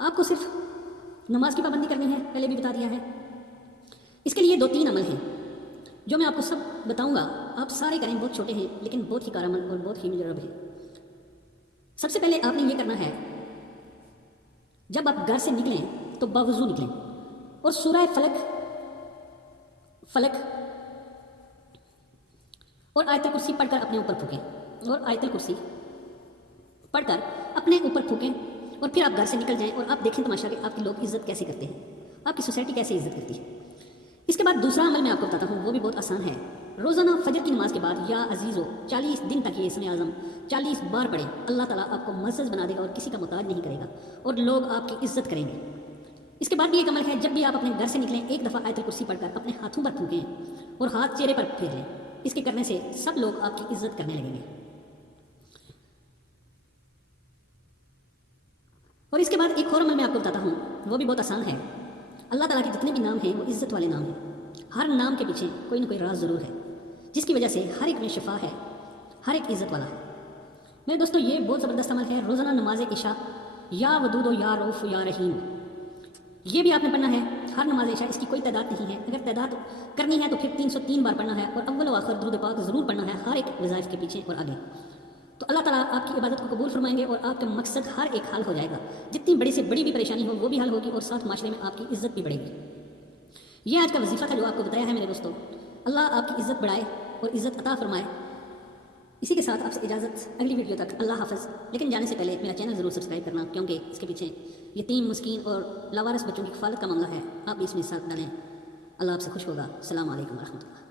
آپ کو صرف نماز کی پابندی کرنی ہے، پہلے بھی بتا دیا ہے۔ اس کے لیے 2-3 عمل ہیں جو میں آپ کو سب بتاؤں گا، آپ سارے کریں، بہت چھوٹے ہیں لیکن بہت ہی کارآمد اور بہت ہی مجرب ہیں۔ سب سے پہلے آپ نے یہ کرنا ہے، جب آپ گھر سے نکلیں تو باوضو نکلیں اور سورہ فلک اور آیت الکرسی پڑھ کر اپنے اوپر پھونکیں، اور آیت الکرسی پڑھ کر اپنے اوپر پھونکیں، اور پھر آپ گھر سے نکل جائیں اور آپ دیکھیں تماشا کہ آپ کے لوگ عزت کیسے کرتے ہیں، آپ کی سوسائٹی کیسے عزت کرتی ہے۔ اس کے بعد دوسرا عمل میں آپ کو بتاتا ہوں، وہ بھی بہت آسان ہے۔ روزانہ فجر کی نماز کے بعد یا عزیزو 40 دن تک یہ اسم اعظم 40 بار پڑھیں، اللہ تعالیٰ آپ کو معزز بنا دے گا اور کسی کا محتاج نہیں کرے گا، اور لوگ آپ کی عزت کریں گے۔ اس کے بعد بھی ایک عمل ہے، جب بھی آپ اپنے گھر سے نکلیں ایک دفعہ آیت الکرسی پڑھ کر اپنے ہاتھوں پر پھونکیں اور ہاتھ چہرے پر پھیر لیں۔ اس کے کرنے سے سب لوگ آپ کی عزت کرنے لگیں گے۔ اور اس کے بعد ایک اور عمل میں آپ کو بتاتا ہوں، وہ بھی بہت آسان ہے۔ اللہ تعالیٰ کے جتنے بھی نام ہیں وہ عزت والے نام ہیں۔ ہر نام کے پیچھے کوئی نہ کوئی راز ضرور ہے، جس کی وجہ سے ہر ایک میں شفا ہے، ہر ایک عزت والا ہے۔ میرے دوستو، یہ بہت زبردست عمل ہے۔ روزانہ نماز عشاء یا ودود و یا رؤوف یا رحیم، یہ بھی آپ نے پڑھنا ہے ہر نماز عشاء۔ اس کی کوئی تعداد نہیں ہے، اگر تعداد کرنی ہے تو پھر 303 بار پڑھنا ہے، اور اول و آخر درود پاک ضرور پڑھنا ہے ہر ایک وظائف کے پیچھے اور آگے۔ تو اللہ تعالیٰ آپ کی عبادت کو قبول فرمائیں گے اور آپ کا مقصد ہر ایک حل ہو جائے گا۔ جتنی بڑی سے بڑی بھی پریشانی ہو وہ بھی حل ہوگی، اور ساتھ معاشرے میں آپ کی عزت بھی بڑھے گی۔ یہ آج کا وظیفہ تھا جو آپ کو بتایا ہے میرے دوستوں۔ اللہ آپ کی عزت بڑھائے اور عزت عطا فرمائے۔ اسی کے ساتھ آپ سے اجازت، اگلی ویڈیو تک، اللہ حافظ۔ لیکن جانے سے پہلے میرا چینل ضرور سبسکرائب کرنا، کیونکہ اس کے پیچھے یتیم، مسکین اور لاوارث بچوں کی کفالت کا معاملہ ہے۔ آپ بھی اس میں حصہ ڈالیں، اللہ آپ سے خوش ہوگا۔ السلام علیکم ورحمۃ اللہ۔